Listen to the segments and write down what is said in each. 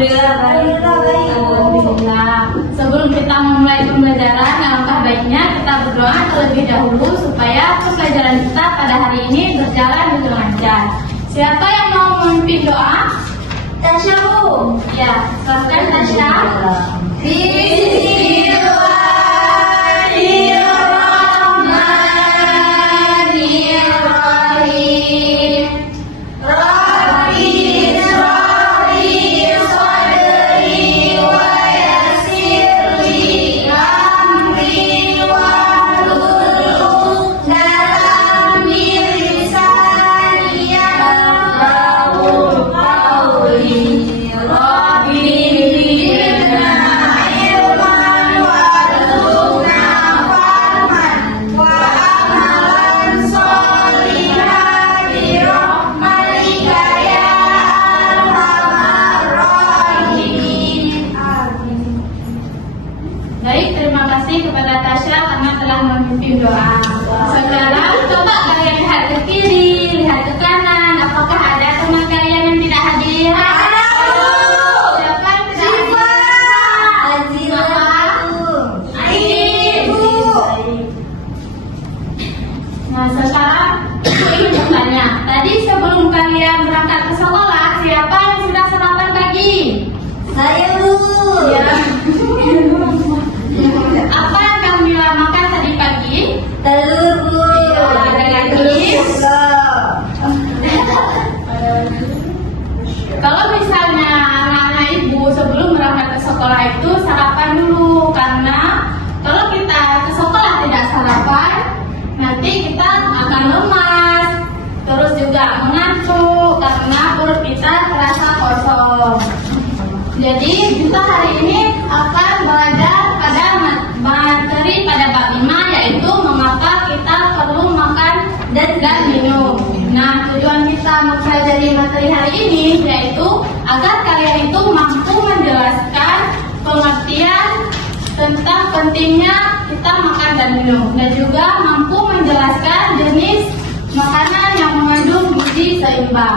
Alhamdulillah baik. Alhamdulillah. Sebelum kita memulai pembelajaran, alangkah baiknya kita berdoa terlebih dahulu supaya pembelajaran kita pada hari ini berjalan dengan lancar. Siapa yang mau memimpin doa? Tasya Bu. Ya, silakan Tasya. Bismillahirrahmanirrahim. Rabbi shrah li sadri wa yassir li amri wahlul 'uqdatam min lisani yafqahu qawli. Rabbi zidna ilman warzuqna fahman wa amalan sholihan bi rahmatika ya arhamar rahimin. Amin. Baik, terima kasih kepada Tasya karena telah memimpin doa. Sekarang coba kalian lihat ke kiri, lihat ke kanan. Apakah ada teman kalian yang tidak hadir? Ada, Bu. Siapa yang tidak hadir? Ibu. Nah, sekarang aku ingin bertanya. Tadi sebelum kalian berangkat ke sekolah, siapa yang sudah sarapan pagi? Saya, Bu. Ya. Apa yang kamu makan tadi pagi? Telur, Bu. Ada lagi? Kalau misalnya anak-anak ibu sebelum berangkat ke sekolah itu sarapan dulu, karena kalau kita ke sekolah tidak sarapan, nanti kita akan lemas, terus juga mengantuk karena perut kita terasa kosong. Jadi kita hari ini akan belajar pada materi pada bab 5, yaitu mengapa kita perlu makan dan minum. Nah, tujuan kita mempelajari materi hari ini yaitu agar kalian itu mampu menjelaskan pengertian tentang pentingnya kita makan dan minum, dan juga mampu menjelaskan jenis makanan yang mengandung gizi seimbang.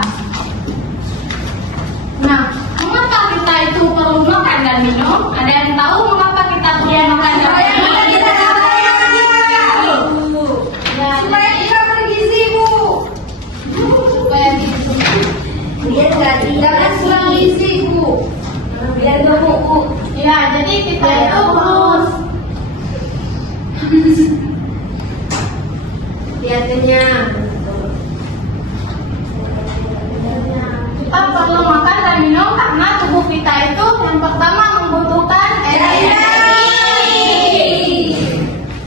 Nah, mengapa kita itu perlu makan dan minum? Ada yang tahu mengapa kita perlu makan dan minum? Supaya kita bergizi, Bu. Supaya gitu. Biar nggak tinggalkan kurang gizi, Bu. Biar gemuk, Bu. Ya, jadi kita itu harus Biar kenyang. kita perlu makan dan minum karena tubuh kita itu yang pertama membutuhkan energi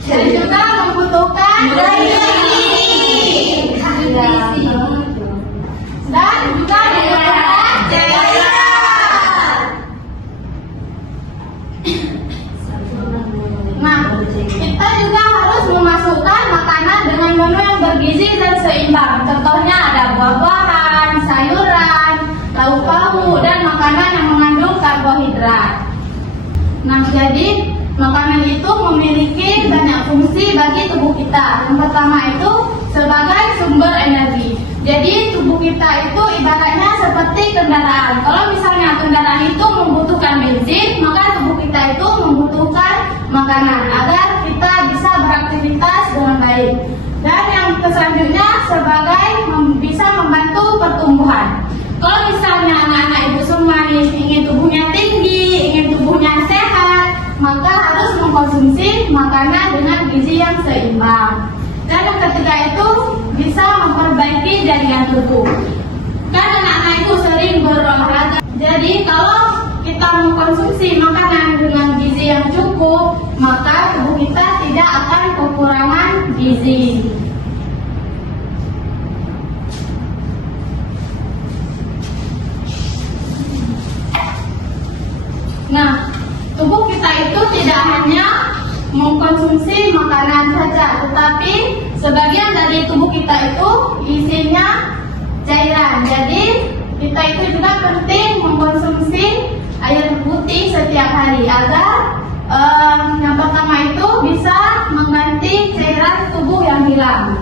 dan juga membutuhkan dan juga cairan. Nah, kita juga harus memasukkan makanan dengan menu yang bergizi dan seimbang. Contohnya ada buah-buahan, sayuran, lauk pauk, dan makanan yang mengandung karbohidrat. Nah, jadi makanan itu memiliki banyak fungsi bagi tubuh kita. Yang pertama itu sebagai sumber energi. Jadi tubuh kita itu ibaratnya seperti kendaraan. Kalau misalnya kendaraan itu membutuhkan bensin, maka tubuh kita itu membutuhkan makanan agar kita bisa beraktivitas dengan baik. Dan yang selanjutnya sebagai bisa membantu pertumbuhan. Kalau misalnya anak-anak ibu semua ingin tubuhnya tinggi, ingin tubuhnya sehat, maka harus mengkonsumsi makanan dengan gizi yang seimbang. Dan yang ketiga itu bisa memperbaiki jaringan tubuh. Kan anak-anak itu sering berolahraga. Jadi kalau kita mengkonsumsi makanan dengan gizi yang cukup, maka tubuh kita tidak akan kekurangan gizi. Nah, tubuh kita itu tidak hanya mengkonsumsi makanan saja, tetapi sebagian dari tubuh kita itu isinya cairan. Jadi kita itu juga penting mengkonsumsi air putih setiap hari agar yang pertama itu bisa mengganti cairan tubuh yang hilang,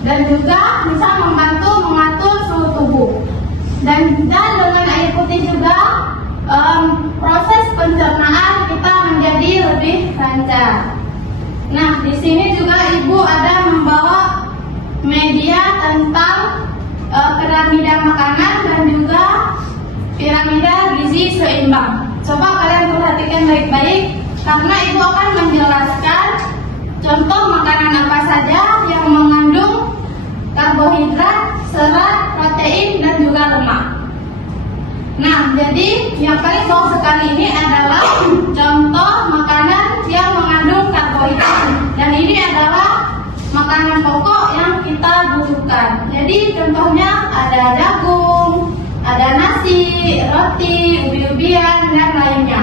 dan juga bisa membantu mengatur suhu tubuh. Dan dengan air putih juga Nah, di sini juga Ibu ada membawa media tentang piramida makanan dan juga piramida gizi seimbang. Coba kalian perhatikan baik-baik karena Ibu akan menjelaskan contoh makanan apa saja yang mengandung karbohidrat, serat, protein, dan juga lemak. Nah, jadi yang paling bawah sekali ini adalah contoh makanan yang mengandung karbohidrat. Dan ini adalah makanan pokok yang kita butuhkan. Jadi contohnya ada jagung, ada nasi, roti, ubi-ubian, dan lainnya.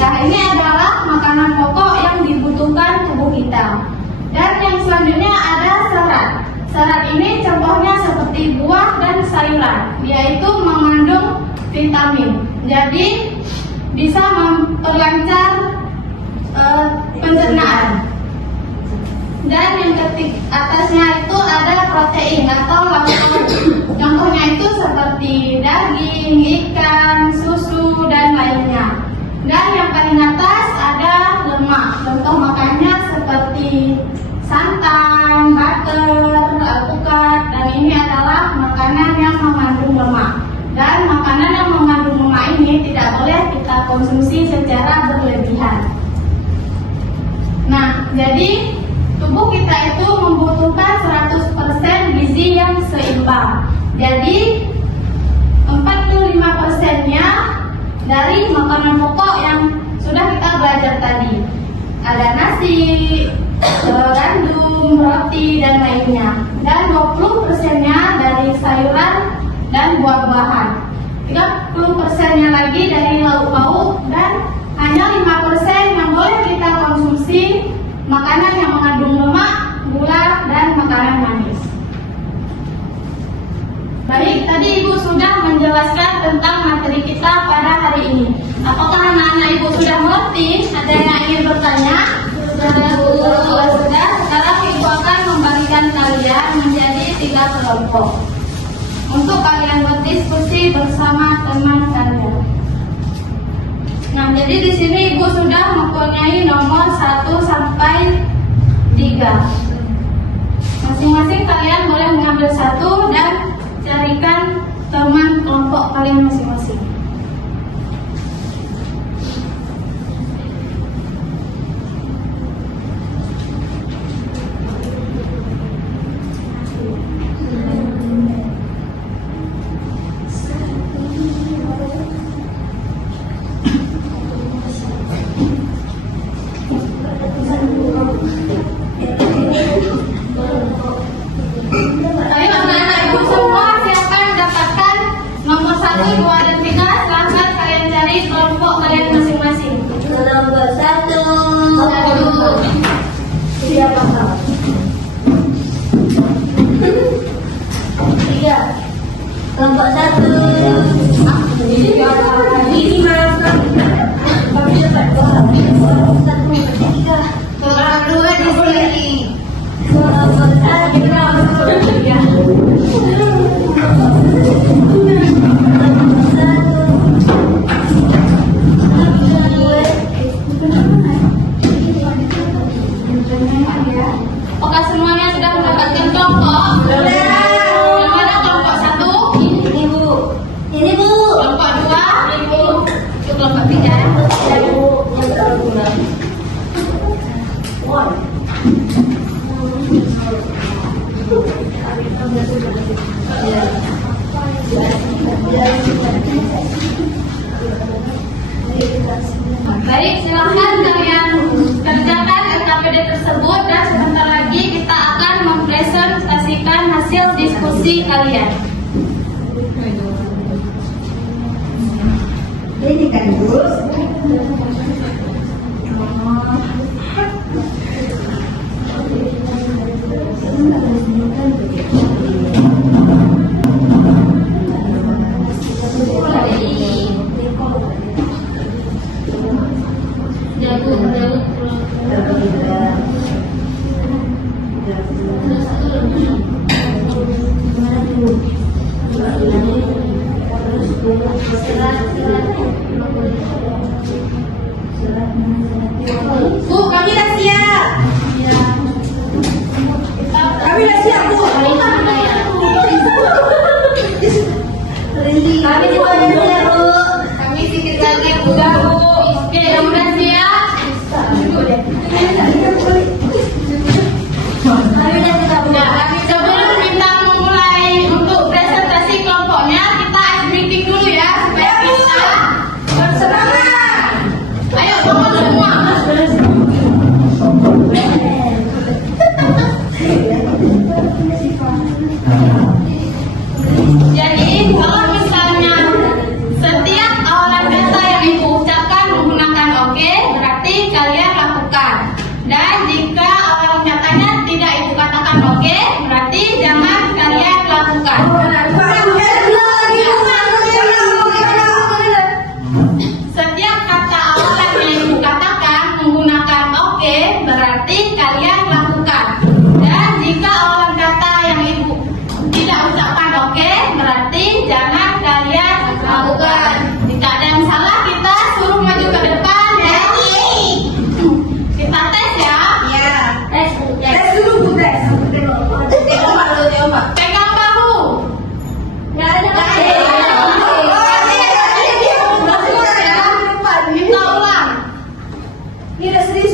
Nah, ini adalah makanan pokok yang dibutuhkan tubuh kita. Dan yang selanjutnya ada serat. Serat ini contohnya seperti buah dan sayuran, yaitu mengandung vitamin. Jadi bisa memperlancar pencernaan. Dan yang atasnya itu ada protein atau lauk pauk. Contohnya itu seperti daging, ikan, susu, dan lainnya. Dan yang paling atas ada lemak. Contoh makannya seperti santan, butter, alpukat, dan ini adalah makanan yang mengandung lemak. Dan makanan yang mengandung lemak ini tidak boleh kita konsumsi secara berlebihan. Nah, jadi tubuh kita itu membutuhkan 100% gizi yang seimbang. Jadi 45%-nya dari makanan pokok yang sudah kita belajar tadi. Ada nasi, gandum, roti, dan lainnya. Dan 20%-nya dari sayuran dan buah-buahan. 30%-nya lagi dari lauk pauk, dan hanya 5% yang boleh kita konsumsi makanan yang mengandung lemak, gula, dan makanan manis. Baik, tadi Ibu sudah menjelaskan tentang materi kita pada hari ini. Apakah anak-anak Ibu sudah mengerti? Ada yang ingin bertanya? Sudah. Sekarang Ibu akan membagikan kalian menjadi 3 kelompok untuk kalian berdiskusi bersama teman kalian. Nah, jadi di sini Ibu sudah mempunyai nomor 1 sampai 3. Masing-masing kalian boleh mengambil 1 dan carikan teman kelompok kalian masing-masing. Ayo anak-anak Ibu semua, siapa yang dapatkan nomor 1, 2, dan 3? Silahkan kalian cari kelompok kalian masing-masing. Nomor 1. Siapa kau? 3. Kelompok 1. Ini mas. Kami dapat kelompok 1, 3. Kelompok 2 di sini. Kelompok 1. Apakah semuanya sudah mendapatkan kelompok? Yang mana kelompok 1? Ini Bu. Ini Bu. Kelompok 2? Ibu. Itu kelompok 3. Baik, silahkan kalian kerjakan LKPD tersebut dan sebentar lagi kita akan mempresentasikan hasil diskusi kalian. Ini kan Bu. Bu, kami dah siap. siap Bu. Kami di mana ya Bu? Kami sedikit lagi udah Bu. Oke, udah siap. Nah, sebelum kita memulai untuk presentasi kelompoknya, kita meeting dulu ya supaya kita bersemangat. Ayo bangun semua. Jadi kalau misalnya setiap awalan kata yang ibu ucapkan menggunakan oke, berarti kalian lakukan. Dan jika awalan katanya tidak ibu katakan oke, berarti jangan kalian lakukan. Setiap kata awalan yang ibu katakan menggunakan oke, berarti kalian lakukan. Dan jika awalan kata yang ibu tidak ucapkan oke, berarti jangan kalian lakukan. Jika ada yang salah, kita suruh maju ke depan ya. Kita tes ya. Tes dulu Bu, tes. Pegang bahu. Kita ulang.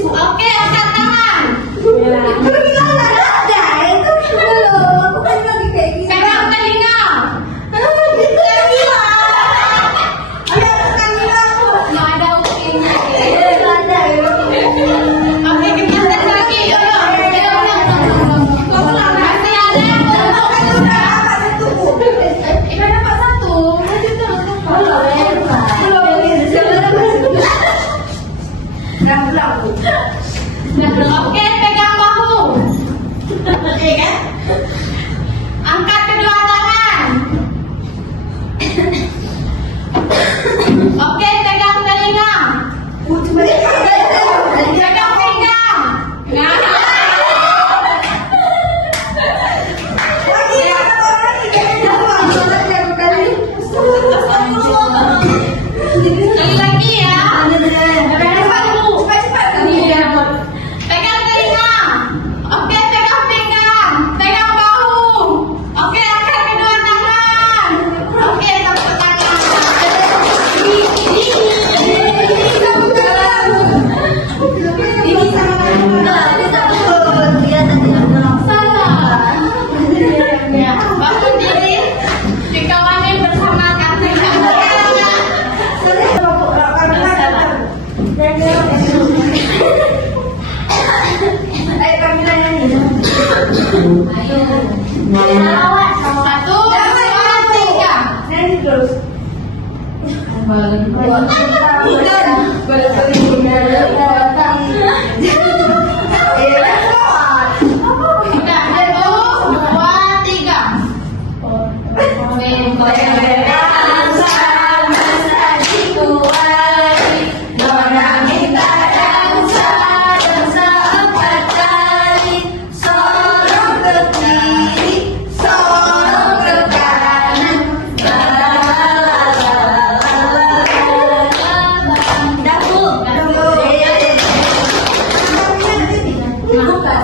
Oke, angkat tangan. Pegang telinga. Nggak ada ukirnya. Oke, kita tes lagi. Masih ada yang belum? Ibu dapat satu. Masih terus. Oke, pegang bahu. Angkat kedua tangan. Oke, pegang telinga. Pegang pinggang. Nah. Sekali lagi ya. Pegang bahu. Pegang telinga. Oke, pegang pinggang. Pegang bahu. Oke, angkat kedua tangan. Oke, tepuk tangan. Salah. Ya, bangun diri. Dikawani bersama kakek. Satu, dua, tiga. Udah, satu, dua, tiga.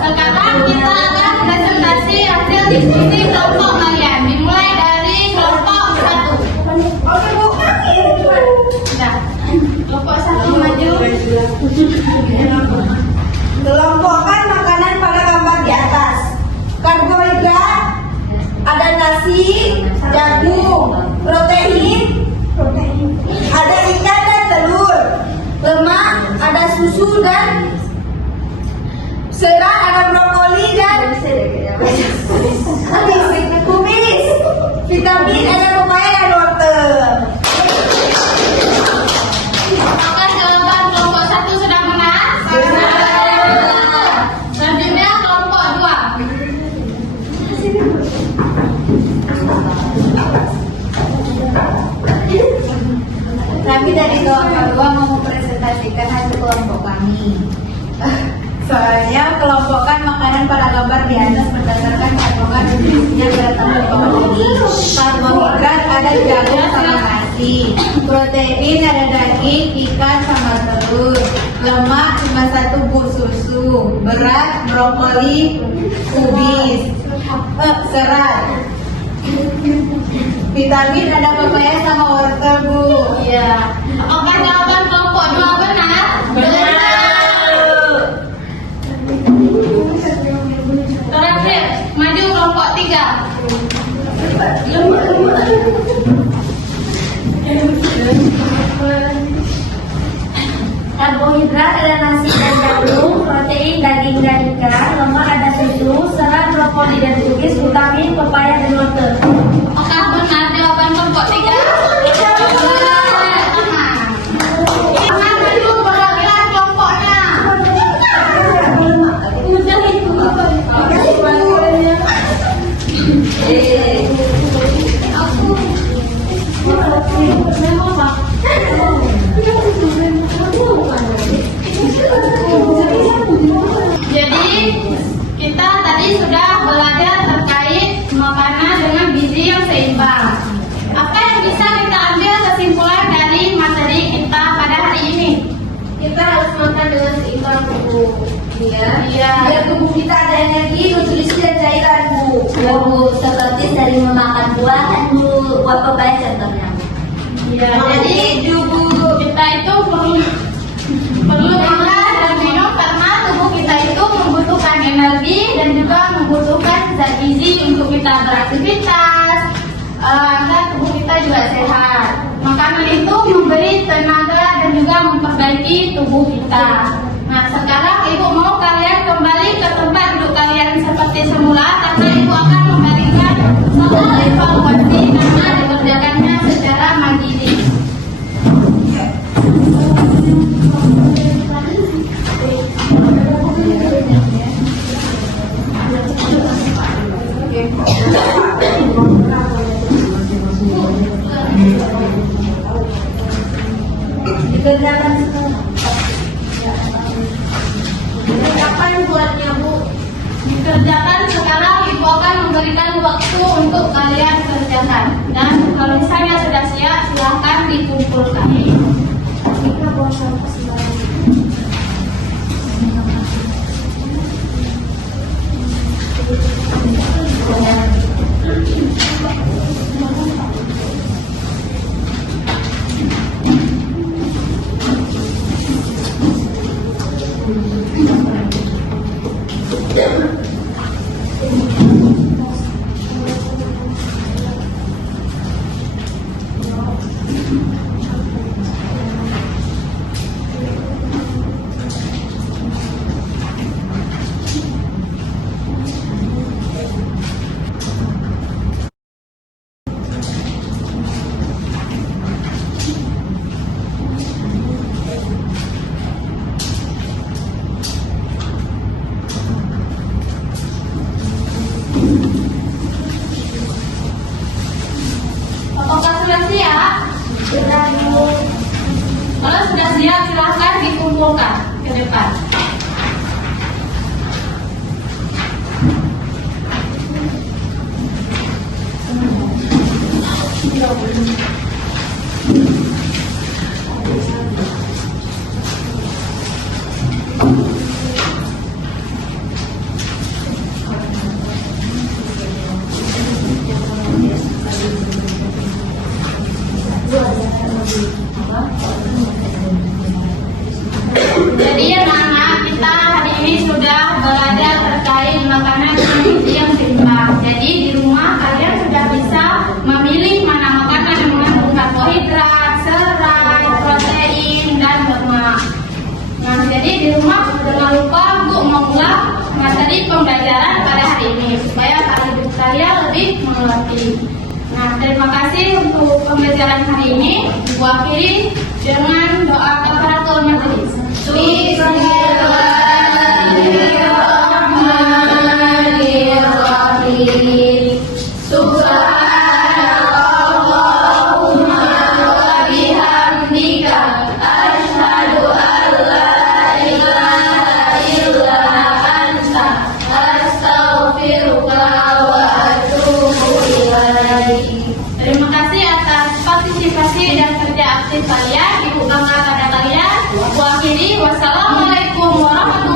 Sekarang kita akan presentasi hasil diskusi kelompok kalian. Dimulai dari kelompok satu. Nah, kelompok satu maju. Kelompokkan makanan pada gambar di atas. Karbohidrat ada nasi, jagung, protein, ada ikan dan telur. Lemak ada susu dan serat, ada brokoli dan kumis. Vitamin ada pepaya dan wortel. Apakah jawaban kelompok satu sudah benar? Selanjutnya kelompok dua. Kami dari kelompok 2 mau mempresentasikan hasil kelompok kami. Soalnya kelompokkan makanan pada gambar di atas berdasarkan kandungan yang terdapat di bawah ini. Karbohidrat ada jagung sama nasi, protein ada daging, ikan sama telur, lemak cuma 1 buah susu, berat brokoli, kubis, Serat. Vitamin ada pepaya sama wortel, Bu. Iya. Apakah jawaban kelompok 2 benar? Terakhir, maju kelompok 3. Karbohidrat ada nasi dan jagung, protein daging dan ikan, lemak ada susu, serat brokoli dan kubis, vitamin pepaya dan wortel. Apakah benar jawaban kelompok 3? Tangan maju perwakilan kelompoknya. Jadi kita tadi sudah belajar terkait makanan dengan gizi yang seimbang. Apa yang bisa kita ambil kesimpulan dari materi kita pada hari ini? Kita harus makan dengan seimbang, Bu. Iya. Biar tubuh kita ada energi, nutrisi dan cairan, Bu. Ya, Bu, seperti sering memakan buah, Bu. Buah pepaya contohnya. Iya. Jadi kita itu perlu makan dan minum karena tubuh kita itu membutuhkan energi dan juga membutuhkan zat gizi untuk kita beraktivitas agar tubuh kita juga sehat. Makanan itu memberi tenaga dan juga memperbaiki tubuh kita. Nah, sekarang Ibu mau kalian kembali ke tempat duduk kalian seperti semula karena Ibu akan memberikan soal evaluasi karena dikerjakannya secara mandiri. Dikerjakan kapan buatnya, Bu? Dikerjakan sekarang, Ibu akan memberikan waktu untuk kalian kerjakan. Dan kalau misalnya sudah siap, silahkan dikumpulkan. Kita buang sampah sembarangan. Apakah sudah siap? Kalau sudah siap, silahkan dikumpulkan ke depan. Jadi anak-anak, kita hari ini sudah belajar terkait makanan gizi yang seimbang. Jadi di rumah kalian sudah bisa memilih mana makanan yang mengandung karbohidrat, serat, protein, dan lemak. Nah, jadi di rumah jangan lupa Bu mengulang materi pembelajaran pada hari ini supaya kalian lebih mengerti. Nah, terima kasih untuk pembelajaran hari ini. Ibu akhiri dengan doa kafaratul majelis. Bismillahirrahmanirrahim. Subhanakallahumma wa bihamdika asyhadu an la ilaha illa anta astaghfiruka wa atubu ilaik. Terima kasih atas partisipasi dan kerja aktif kalian. Ibu bangga pada kalian. Wassalamualaikum warahmatullahi wabarakatuh.